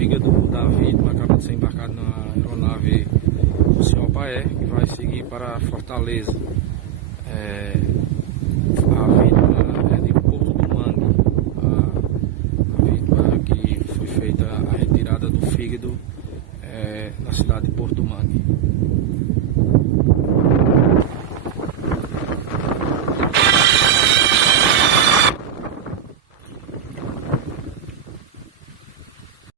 fígado da vítima acaba de ser embarcado na aeronave do CIOPAER, que vai seguir para Fortaleza. A vítima é de Porto do Mangue, a vítima que foi feita a retirada do fígado na cidade de Porto do Mangue.